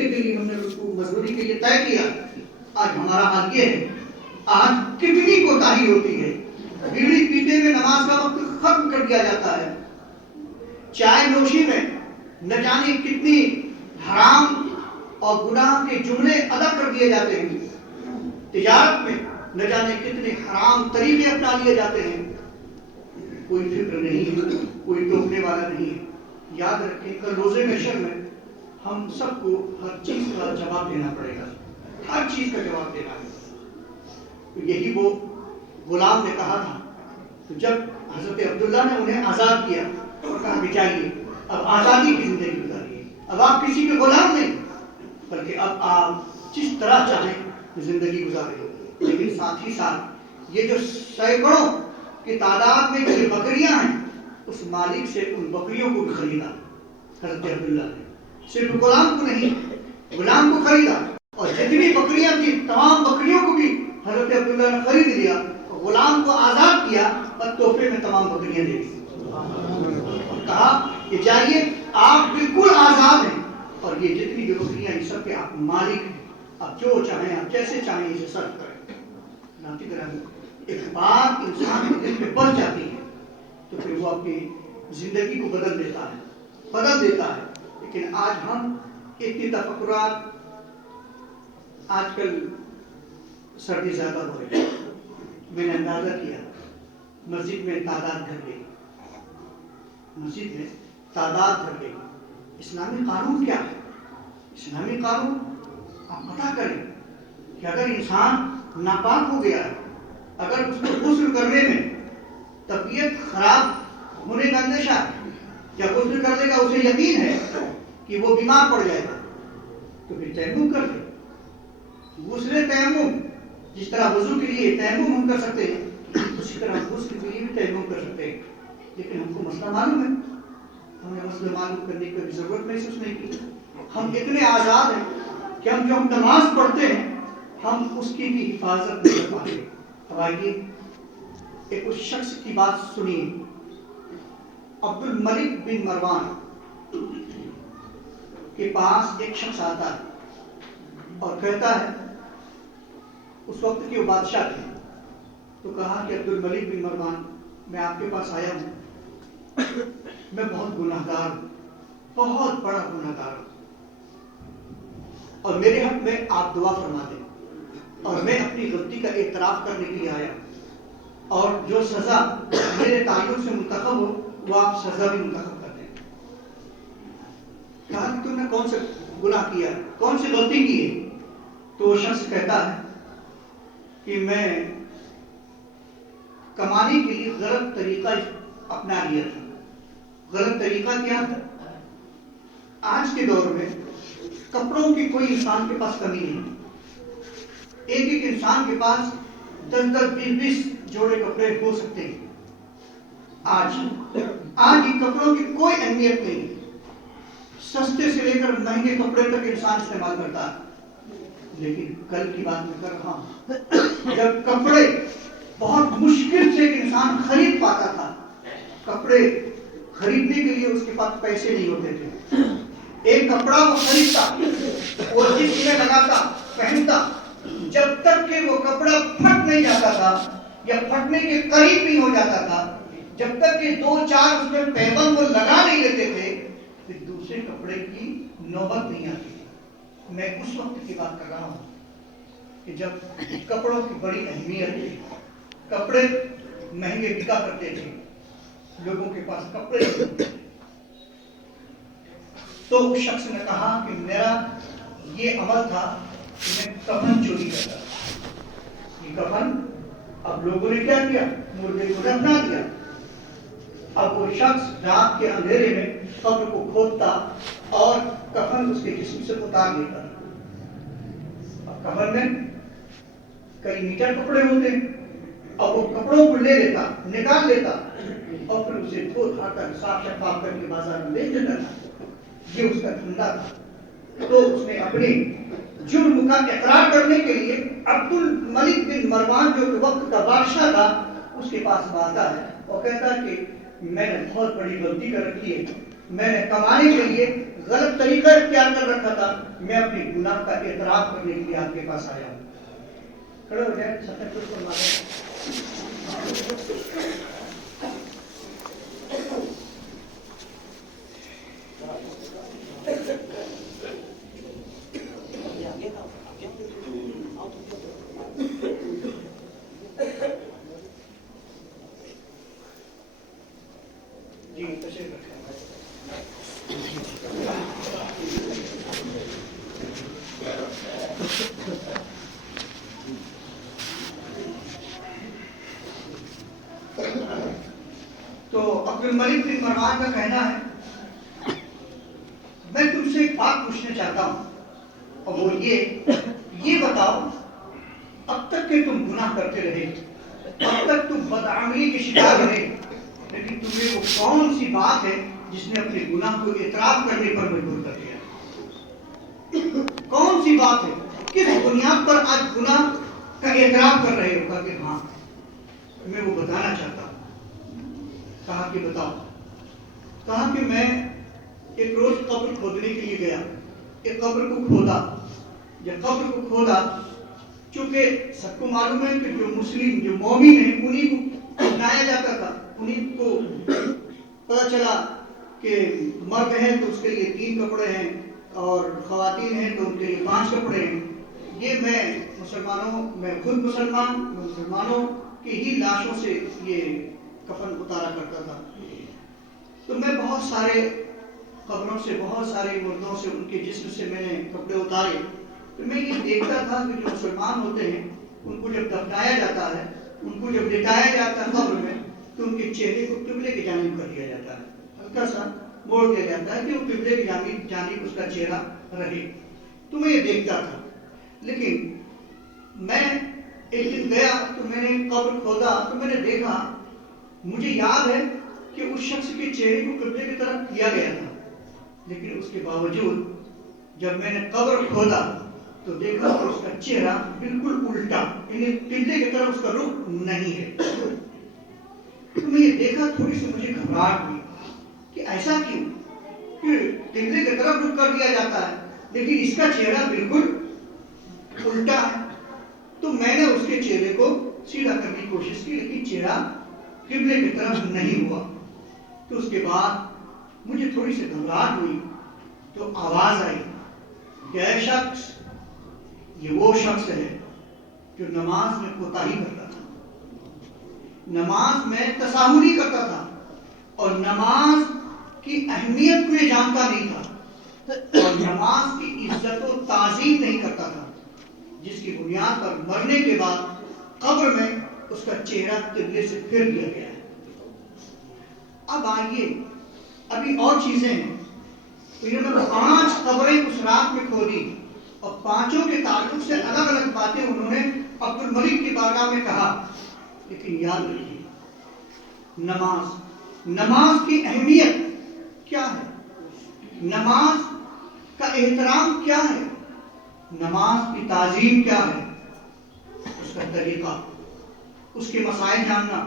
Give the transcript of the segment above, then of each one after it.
گھنٹے کے لیے ہم نے رکوع مزدوری کے لیے طے کیا، آج ہمارا حال یہ ہے۔ آج کتنی کوتاہی ہوتی ہے، بیڑی پیتے میں نماز کا وقت ختم کر دیا جاتا ہے، چائے نوشی میں نہ جانے کتنی حرام اور گناہ کے جملے ادا کر دیے جاتے ہیں، تجارت میں نہ جانے کتنے حرام طریقے اپنا لیے جاتے ہیں، کوئی فکر نہیں ہے، کوئی ٹوکنے والا نہیں ہے۔ یاد رکھیں کل روزے محشر میں ہم سب کو ہر چیز کا جواب دینا پڑے گا، ہر چیز کا جواب دینا ہے۔ تو یہی وہ غلام نے کہا تھا، تو جب حضرت عبداللہ نے انہیں آزاد کیا اور کہا کہ جائیے اب آزادی کی زندگی گزاریے، اب آپ کسی کے غلام نہیں، بلکہ اب آپ جس طرح چاہیں زندگی گزارے۔ لیکن ساتھ ہی ساتھ یہ جو سینکڑوں کی تعداد میں جو بکریاں ہیں، اس مالک سے ان بکریوں کو بھی خریدا حضرت عبداللہ نے، صرف غلام کو نہیں، غلام کو خریدا، اور جتنی بکریاں تھیں تمام بکریوں کو بھی حضرت عبداللہ نے خرید لیا، غلام کو آزاد کیا اور تحفے میں تمام بکریاں دے دی اور کہا کہ جائیے آپ بالکل آزاد ہیں، اور یہ جتنی بھی بکریاں ہیں سب کے آپ مالک ہیں، آپ جو چاہیں آپ جیسے چاہیں اسے صرف کریں۔ ایک بات انسان کے دل میں بس جاتی ہے تو پھر وہ اپنی زندگی کو بدل دیتا ہے۔ لیکن آج ہم اتنی تفکرات، آج کل سردی زیادہ ہو رہی ہے، میں نے اندازہ کیا مسجد میں تعداد گھٹ گئی۔ اسلامی قانون کیا ہے؟ اسلامی قانون آپ پتہ کریں کہ اگر انسان ناپاک ہو گیا ہے، اگر اس کو غسل کرنے میں طبیعت خراب ہونے کا اندیشہ ہے، یا غسل کرنے کا اسے یقین ہے کہ وہ بیمار پڑ جائے گا، تو پھر تیمم کر لے۔ غسل تیمم، جس طرح وضو کے لیے تیمم ہم کر سکتے ہیں، اسی طرح غسل کے لیے بھی تیمم کر سکتے ہیں۔ لیکن ہم کو مسئلہ معلوم ہے، ہم نے مسئلہ معلوم کرنے کی کوئی ضرورت محسوس نہیں کی۔ ہم اتنے آزاد ہیں کہ ہم جو نماز پڑھتے ہیں ہم اس کی بھی حفاظت نہیں کر پاتے۔ اب آئیے ایک اس شخص کی بات سنیے، عبد الملک بن مروان کے پاس ایک شخص آتا ہے اور کہتا ہے، اس وقت کے وہ بادشاہ تھے، تو کہا کہ عبد الملک بن مروان میں آپ کے پاس آیا ہوں، میں بہت گناہ گار ہوں، بہت بڑا گناہ گار ہوں، اور میرے حق میں آپ دعا فرما دیں، اور میں اپنی غلطی کا اعتراف کرنے کے لیے آیا ہوں، اور جو سزا میرے تعلق سے منتخب ہو وہ آپ سزا بھی منتخب کر دیں۔ کہا کہ تم نے کون سے گناہ کیا، کون سی غلطی کی ہے؟ تو وہ شخص کہتا ہے کہ میں کمانے کے لیے غلط طریقہ اپنا لیا تھا۔ غلط طریقہ کیا تھا؟ آج کے دور میں کپڑوں کی کوئی انسان کے پاس کمی نہیں، ایک انسان کے پاس 10-20 جوڑے کپڑے ہو سکتے ہیں۔ آج ان کپڑوں کی کوئی اہمیت نہیں، سستے سے لے کر مہنگے کپڑے تک انسان استعمال کرتا ہے۔ لیکن کل کی بات میں کر رہا ہوں، جب کپڑے بہت مشکل سے ایک انسان خرید پاتا تھا، کپڑے خریدنے کے لیے اس کے پاس پیسے نہیں ہوتے تھے، ایک کپڑا وہ خریدتا، وہ جسم میں لگاتا، پہنتا، جب تک کہ وہ کپڑا پھٹ نہیں جاتا تھا یا پھٹنے کے قریب نہیں ہو جاتا تھا، جب تک کہ 2-4 اس میں پیبند وہ لگا نہیں لیتے تھے، پھر دوسرے کپڑے کی نوبت نہیں آتی تھی۔ میں اس وقت کی بات کر رہا ہوں کہ جب کپڑوں کی بڑی اہمیت تھی، کپڑے مہنگے بکا کرتے تھے، لوگوں کے پاس کپڑے تھے۔ تو اس شخص نے کہا کہ میرا یہ عمل تھا کہ میں کفن چوری کرتا، یہ کفن اب لوگوں نے کیا کیا، مردے کو دفنا دیا۔ اب وہ شخص رات کے اندھیرے میں قبر کو کھودتا اور کفن اس کے جسم سے اتار لیتا۔ اب کفن میں کئی میٹر کپڑے ہوتے ہیں، اور وہ کپڑوں کو لے لیتا، نکال لیتا، اور پھر اسے دھو دھا کر صاف شفاف کر کے بازار میں بیچ دیتا تھا۔ یہ اس کا دھندا تھا۔ تو اس نے اپنے جرم کا اقرار کرنے کے لیے عبد الملک بن مروان جو کہ وقت کا بادشاہ تھا، اس کے پاس آتا ہے اور کہتا ہے کہ میں نے بہت بڑی غلطی کر رکھی ہے، میں نے کمانے کے لیے غلط طریقہ اختیار کر رکھا تھا، میں اپنے گناہ کا اعتراف کرنے کے لیے آپ کے پاس آیا ہوں. کھڑے ہو جائیں، سطح پر فرما جی تشریف رکھیں. تو عبدالملک بن مروان کا کہنا ہے، میں تم سے ایک بات پوچھنا چاہتا ہوں، اور وہ یہ بتاؤ، اب تک کہ تم گناہ کرتے رہے، اب تک تم بدعملی کے شکار رہے، لیکن تمہیں وہ کون سی بات ہے جس نے اپنے گناہ کو اعتراف کرنے پر مجبور کر دیا؟ کون سی بات ہے؟ کس بنیاد پر آج گناہ کا اعتراف کر رہے ہو؟ کہ ہاں میں وہ بتانا چاہتا ہوں. کہا کہ بتاؤ. کہا کہ میں ایک روز قبر کھودنے کے لیے گیا، ایک قبر کو کھودا. جب قبر کو کھودا، چونکہ سب کو معلوم ہے کہ جو مسلم، جو مومن ہیں، انہی کو اپنایا جاتا تھا، انہی کو پتا چلا کہ مرد ہے تو اس کے لیے 3 کپڑے ہیں، اور خواتین ہیں تو ان کے لیے 5 کپڑے ہیں. یہ میں خود مسلمانوں کی ہی لاشوں سے یہ کفن اتارا کرتا تھا. تو میں بہت سارے قبروں سے، بہت سارے مردوں سے، ان کے جسم سے میں نے کپڑے اتارے. تو میں یہ دیکھتا تھا کہ جو مسلمان ہوتے ہیں ان کو جب دفنایا جاتا ہے، ان کو جب لٹایا جاتا ہے قبر میں، تو ان کے چہرے کو قبلے کی جانب کر دیا جاتا ہے، ہلکا سا موڑ دیا جاتا ہے کہ وہ قبلے کی جانب اس کا چہرہ رہے. تو میں یہ دیکھتا تھا. لیکن میں ایک دن گیا تو میں نے قبر کھودا تو میں نے دیکھا، مجھے یاد ہے کہ اس شخص کے چہرے کو قبلے کی طرف کیا گیا تھا، لیکن اس کے باوجود جب میں نے قبر کھودا تو دیکھا کہ اس کا چہرہ بالکل الٹا، یعنی قبلے کی طرف اس کا رخ نہیں ہے. تو میں یہ دیکھا، تھوڑی سی مجھے گھبراہٹ ہوئی کہ ایسا کیوں کہ قبلے کی طرف رخ کر دیا جاتا ہے لیکن اس کا چہرہ بالکل الٹا ہے. تو میں نے اس کے چہرے کو سیدھا کرنے کی کوشش کی، لیکن چہرہ قبلے کی طرف نہیں ہوا. تو اس کے بعد مجھے تھوڑی سی گھبراہٹ ہوئی. تو آواز آئی کہ اے شخص، یہ وہ شخص ہے جو نماز میں کوتاہی کرتا تھا، نماز میں تساہلی کرتا تھا، اور نماز کی اہمیت کو یہ جانتا نہیں تھا، اور نماز کی عزت و تعظیم نہیں کرتا تھا، جس کی بنیاد پر مرنے کے بعد قبر میں اس کا چہرہ قبلے سے پھیر دیا گیا ہے. اب آئیے، ابھی اور چیزیں ہیں. انہوں نے 5 قبریں اس رات میں کھودی، اور 5 کے تعلق سے الگ الگ باتیں انہوں نے عبدالملک کی بارگاہ میں کہا. لیکن یاد رکھیے، نماز کی اہمیت کیا ہے، نماز کا احترام کیا ہے، نماز کی تعظیم کیا ہے، اس کا طریقہ، اس کے مسائل جاننا،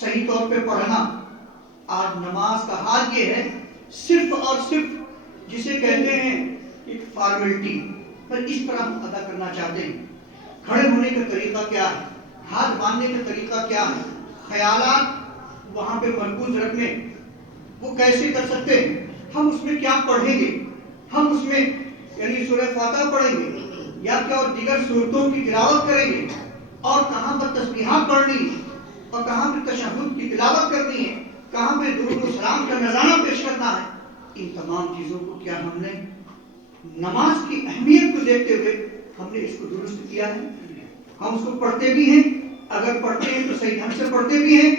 صحیح طور پہ پڑھنا. آج نماز کا حال یہ ہے، صرف اور صرف جسے کہتے ہیں ایک فارمیلٹی، پر اس طرح ہم ادا کرنا چاہتے ہیں. کھڑے ہونے کا طریقہ کیا ہے، ہاتھ باندھنے کا طریقہ کیا ہے، خیالات وہاں پہ مرکوز رکھنے وہ کیسے کر سکتے ہیں، ہم اس میں کیا پڑھیں گے، ہم اس میں یعنی سورہ فاتحہ پڑھیں گے یا کیا اور دیگر سورتوں کی تلاوت کریں گے، اور کہاں پر تسبیحات پڑھنی ہے، اور کہاں پہ تشہد کی تلاوت کرنی ہے، کہاں پہ درود و سلام کا نذرانہ پیش کرنا ہے. ان تمام چیزوں کو کیا ہم نے نماز کی اہمیت کو دیکھتے ہوئے ہم نے اس کو درست کیا ہے؟ ہم اس کو پڑھتے بھی ہیں، اگر پڑھتے ہیں تو صحیح ڈھنگ سے پڑھتے بھی ہیں.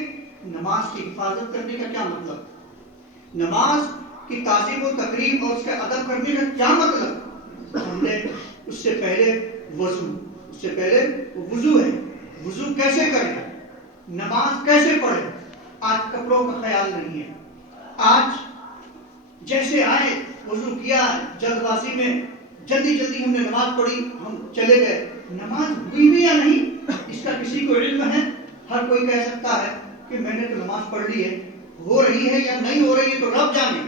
نماز کی حفاظت کرنے کا کیا مطلب، نماز کی تعظیم و تقریب اور اس کا ادب کرنے کا کیا مطلب؟ ہم نے اس سے پہلے وضو ہے، وضو کیسے کریں، نماز کیسے پڑھیں. آج کپڑوں کا خیال نہیں ہے، آج جیسے آئے وضو کیا، جلد بازی میں جلدی ہم نے نماز پڑھی، ہم چلے گئے. نماز ہوئی بھی یا نہیں اس کا کسی کو علم ہے؟ ہر کوئی کہہ سکتا ہے کہ میں نے تو نماز پڑھ لی ہے، ہو رہی ہے یا نہیں ہو رہی ہے تو رب جانے،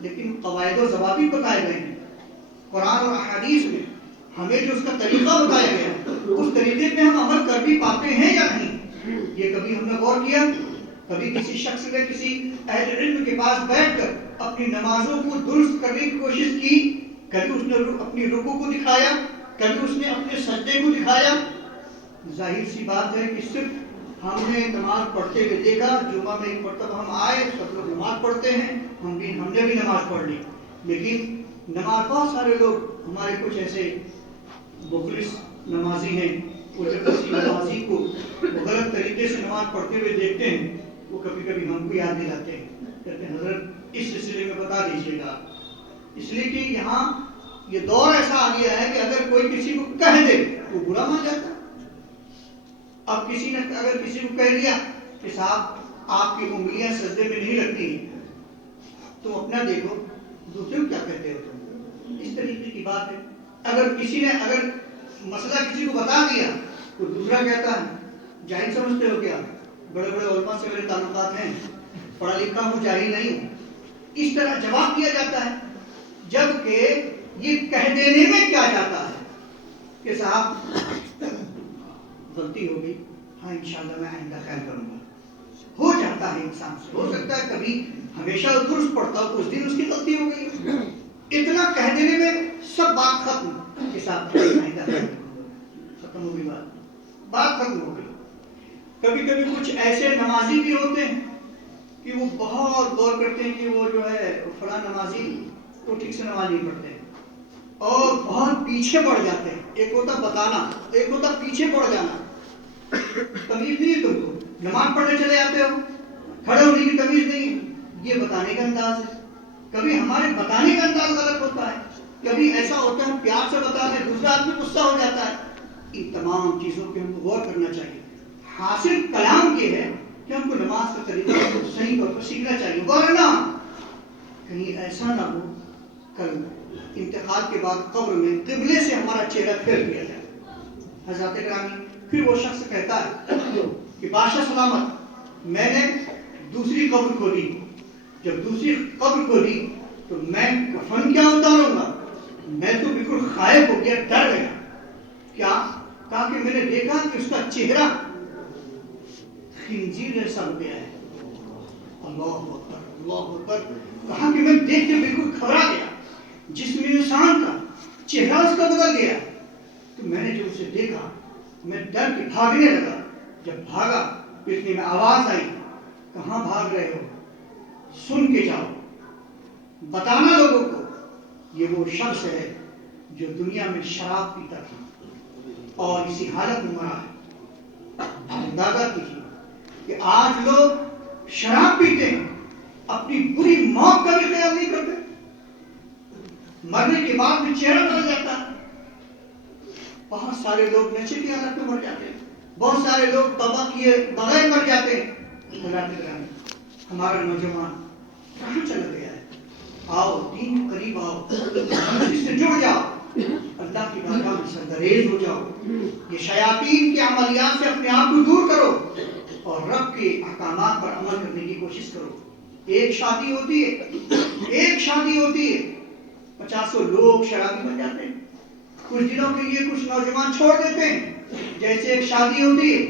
لیکن قواعد و ضوابط بتائے گئے ہیں قرآن اور احادیث میں، ہمیں جو اس کا طریقہ بتایا گیا ہے اس طریقے پہ ہم عمل کر بھی پاتے ہیں یا نہیں، یہ کبھی ہم نے غور کیا؟ کبھی کسی شخص نے کسی اہل علم کے پاس بیٹھ کر اپنی نمازوں کو درست کرنے کی کوشش کی؟ کبھی اس نے اپنی رکوع کو دکھایا، کبھی اس نے اپنے سجدے کو دکھایا؟ ظاہر سی بات ہے کہ صرف ہم نے نماز پڑھتے ہوئے دیکھا، جمعہ میں ایک مرتبہ ہم آئے، سب لوگ نماز پڑھتے ہیں، ہم نے بھی نماز پڑھ لی، لیکن نماز بہت سارے لوگ ہمارے کچھ ایسے مخلص نمازی ہیں، وہ جب کسی نمازی کو غلط طریقے سے نماز پڑھتے ہوئے دیکھتے ہیں وہ کبھی کبھی ہم کو یاد دلاتے ہیں، کہتے ہیں حضرت اس سلسلے میں بتا دیجیے گا، اس لیے کہ یہاں یہ دور ایسا آ گیا ہے کہ اگر کوئی کسی کو کہہ دے وہ برا مان جاتا ہے۔ اب کسی نے اگر کسی کو کہہ دیا کہ صاحب آپ کی انگلیاں سجدے میں نہیں لگتی تو اپنا دیکھو دوسرے کو کیا کہتے ہو تم، اس طریقے کی بات ہے۔ اگر کسی نے اگر مسئلہ کسی کو بتا دیا تو دوسرا کہتا ہے جاہل سمجھتے ہو کیا، بڑے بڑے علماء سے میرے تعلقات ہیں، پڑھا لکھا ہوں جاہل نہیں ہوں، اس طرح جواب دیا جاتا ہے، جبکہ یہ کہہ دینے میں کیا جاتا ہے کہ صاحب غلطی ہو گئی، ہاں انشاءاللہ میں آئندہ خیال کروں گا، ہو جاتا ہے انسان سے، ہو سکتا ہے کبھی ہمیشہ درست پڑھتا ہو اس دن اس کی غلطی ہو گئی، اتنا کہہ دینے میں سب بات ختم کے ساتھ آئندہ خیال کروں گا، ختم ہو گئی بات ختم ہو گئی۔ کبھی کبھی کچھ ایسے نمازی بھی ہوتے ہیں کہ وہ بہت غور کرتے ہیں کہ وہ جو ہے فلاں نمازی تو ٹھیک سے نماز نہیں پڑھتے اور بہت پیچھے پڑ جاتے ہیں، ایک ہوتا بتانا، ایک ہوتا پیچھے پڑ جانا، تمیز نہیں ہے تم کو، نماز پڑھنے چلے جاتے ہو، کھڑے ہونے کی تمیز نہیں، یہ بتانے کا انداز ہے۔ کبھی ہمارے بتانے کا انداز غلط ہوتا ہے، کبھی ایسا ہوتا ہے ہم پیار سے بتاتے ہیں دوسرا آدمی غصہ ہو جاتا ہے، ان تمام چیزوں پہ ہم کو غور کرنا چاہیے۔ حاصل کلام یہ ہے کہ ہم کو نماز کا طریقہ صحیح طور پر سیکھنا چاہیے، ورنہ کہیں ایسا نہ ہو کل انتقال کے بعد قبر میں قبلے سے ہمارا چہرہ پھیر دیا جائے۔ حضرات گرامی، پھر وہ شخص کہتا ہے کہ بادشاہ سلامت، میں نے دوسری قبر کھودی، جب دوسری قبر کھودی تو میں کفن کیا اتاروں گا، میں تو بالکل خائف ہو گیا، ڈر گیا، کیا؟ کہا کہ میں نے دیکھا کہ اس کا چہرہ خنزیر جیسا ہو گیا ہے۔ اللہ اکبر، اللہ اکبر، کہا کہ میں دیکھ کے بالکل گھبرا گیا، جسم انسان کا چہرہ اس کا بدل گیا، تو میں نے جب اسے دیکھا میں ڈر کے بھاگنے لگا، جب بھاگا اتنے میں آواز آئی، کہاں بھاگ رہے ہو، سن کے جاؤ، بتانا لوگوں کو یہ وہ شخص ہے جو دنیا میں شراب پیتا تھا اور اسی حالت میں مرا ہے۔ اندازہ کیجیے کہ آج لوگ شراب پیتے ہیں، اپنی بری موت کا بھی خیال نہیں کرتے، مرنے کے بعد بھی چہرہ بدل جاتا ہے، بہت سارے لوگ نشے کی حالت میں مر جاتے ہیں، بہت سارے لوگ توبہ کیے بغیر مر جاتے ہیں۔ ہمارا نوجوان کہاں چلا گیا ہے؟ آؤ دین کے قریب آؤ، اس سے جڑ جاؤ، اللہ کی بارگاہ میں سردریز ہو جاؤ، یہ شیاطین کے عملیات سے اپنے آپ کو دور کرو اور رب کے احکامات پر عمل کرنے کی کوشش کرو۔ ایک شادی ہوتی ہے 50 لوگ شرابی بن جاتے ہیں، کچھ دنوں کے لیے کچھ نوجوان چھوڑ دیتے ہیں، جیسے ایک شادی ہوتی ہے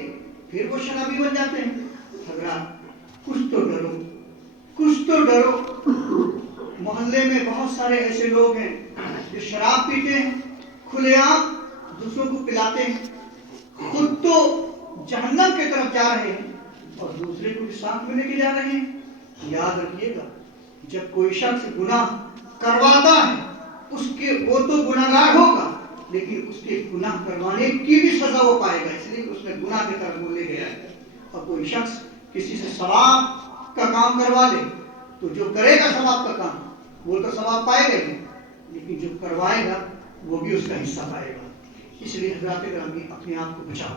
پھر وہ شرابی بن جاتے ہیں۔ حضرات کچھ تو ڈرو، محلے میں بہت سارے ایسے لوگ ہیں جو شراب پیتے ہیں، کھلے عام دوسروں کو پلاتے ہیں، خود تو جہنم کی طرف جا رہے ہیں اور دوسرے کو بھی ساتھ میں لے کے جا رہے ہیں۔ یاد رکھیے گا جب کوئی شخص گناہ کرواتا ہے وہ تو گناہگار ہوگا، لیکن اس کے گناہ کروانے کی بھی سزا وہ پائے گا، اس لیے کہ اس نے گناہ کی طرف وہ لے گیا ہے۔ اور کوئی شخص کسی سے ثواب کا کام کروا لے تو جو کرے گا ثواب کا کام وہ تو ثواب پائے گا ہی، لیکن جو کروائے گا وہ بھی اس کا حصہ پائے گا۔ اس لیے حضرات گرامی اپنے آپ کو بچاؤ۔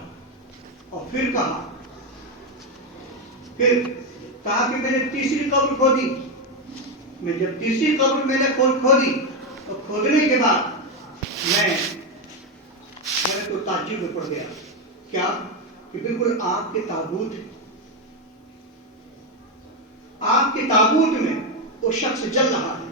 اور پھر کہا کہ میں نے تیسری قبر کھودی، میں جب تیسری قبر میں نے کھودی اور کھودنے کے بعد میں تو تعجب میں پڑ گیا، کیا کہ بالکل آپ کے تابوت میں وہ شخص جل رہا ہے،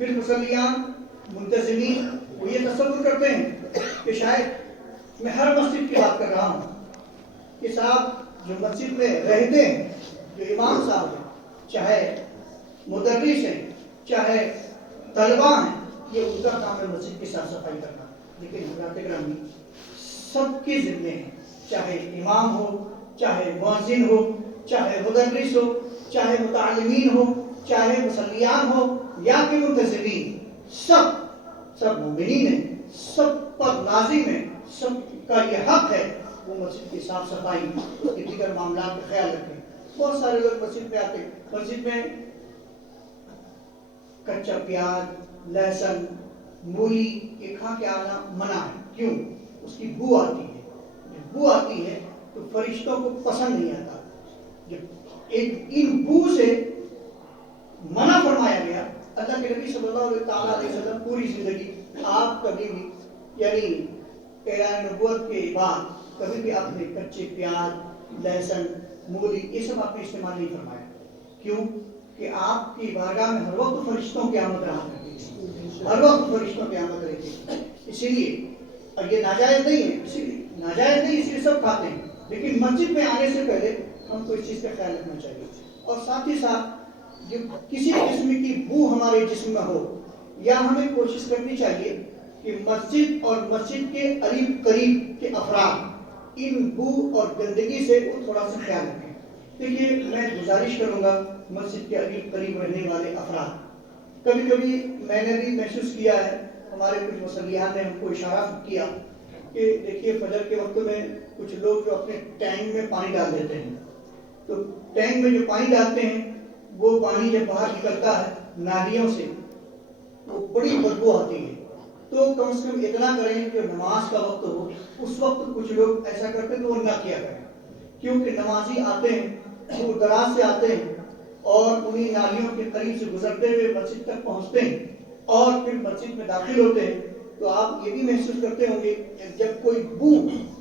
پھر مصلیان منتظمین وہ یہ تصور کرتے ہیں کہ شاید میں ہر مسجد کی بات کر رہا ہوں کہ صاحب جو مسجد میں رہتے ہیں، جو امام صاحب ہیں، چاہے مدرس ہیں، چاہے طلباء ہیں، یہ ان کا کام ہے مسجد کی صاف صفائی کرنا. لیکن حضرات گرامی سب کے ذمے ہیں، چاہے امام ہو، چاہے مؤذن ہو، چاہے مدرس ہو، چاہے متعلمین ہو، چاہے مصلیان ہو یا کہ منتظمین، سب مومنین ہیں، سب پر لازم ہے، سب کا یہ حق ہے وہ مسجد کی صاف صفائی، اس کے دیگر معاملات کا خیال رکھیں. بہت سارے لوگ مسجد میں آتے ہیں، مسجد میں کچا پیاز، لہسن، مولی یہ کھا کے آنا منع ہے. کیوں؟ اس کی بو آتی ہے. جب بو آتی ہے تو فرشتوں کو پسند نہیں آتا. جب ان بو سے منع فرمایا گیا، اللہ کے نبی صلی اللہ علیہ وسلم پوری زندگی آپ کبھی بھی یعنی اعلان نبوت کے بعد کبھی بھی آپ نے کچے پیاز، لہسن، مولی یہ سب آپ نے استعمال نہیں فرمایا. کیوں؟ کہ آپ کی بارگاہ میں ہر وقت فرشتوں کی آمد رہا کرتی تھی، ہر وقت فرشتوں کی آمد رہتی تھی. اسی لیے اور یہ ناجائز نہیں ہے، اسی لیے سب کھاتے ہیں. لیکن مسجد میں آنے سے پہلے ہم کو اس چیز کا خیال رکھنا چاہیے. اور ساتھ ہی ساتھ جو کسی قسم کی بو ہمارے جسم میں ہو، یا ہمیں کوشش کرنی چاہیے کہ مسجد اور مسجد کے قریب کے افراد ان بو اور گندگی سے وہ تھوڑا سا خیال رکھیں. دیکھیے میں گزارش کروں گا مسجد کے قریب رہنے والے افراد، کبھی کبھی میں نے بھی محسوس کیا ہے، ہمارے کچھ مصلیان نے ہم کو اشارہ کیا کہ دیکھیے فجر کے وقت میں کچھ لوگ جو اپنے ٹینک میں پانی ڈال دیتے ہیں، تو ٹینک میں جو پانی ڈالتے ہیں وہ پانی جب باہر نکلتا ہے نالیوں سے وہ بڑی بدبو آتی ہے. تو کم سے کم اتنا کریں کہ نماز کا وقت ہو اس وقت کچھ لوگ ایسا کرتے ہیں تو وہ نہ کیا کریں، کیونکہ نمازی آتے ہیں، دور دراز سے آتے ہیں اور انہی نالیوں کے قریب سے گزرتے ہوئے مسجد تک پہنچتے ہیں اور پھر مسجد میں داخل ہوتے ہیں. تو آپ یہ بھی محسوس کرتے ہوں گے جب کوئی بو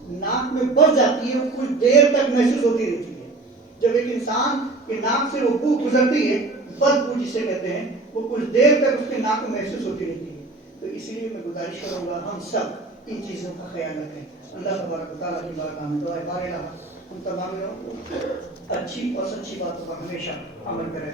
ناک میں بس جاتی ہے وہ کچھ دیر تک محسوس ہوتی رہتی ہے. جب ایک انسان کے ناک سے وہ بو گزرتی ہے، بدبو جسے کہتے ہیں، وہ کچھ دیر تک اس کے ناک میں محسوس ہوتی رہتی ہے. تو اسی لیے میں گزارش کروں گا ہم سب ان چیزوں کا خیال رکھیں. اللہ تبارک و تعالیٰ کی بارگاہ میں دعائیں بار رہا ہم تمام لوگوں اچھی اور سچی باتوں پر ہمیشہ عمل کریں.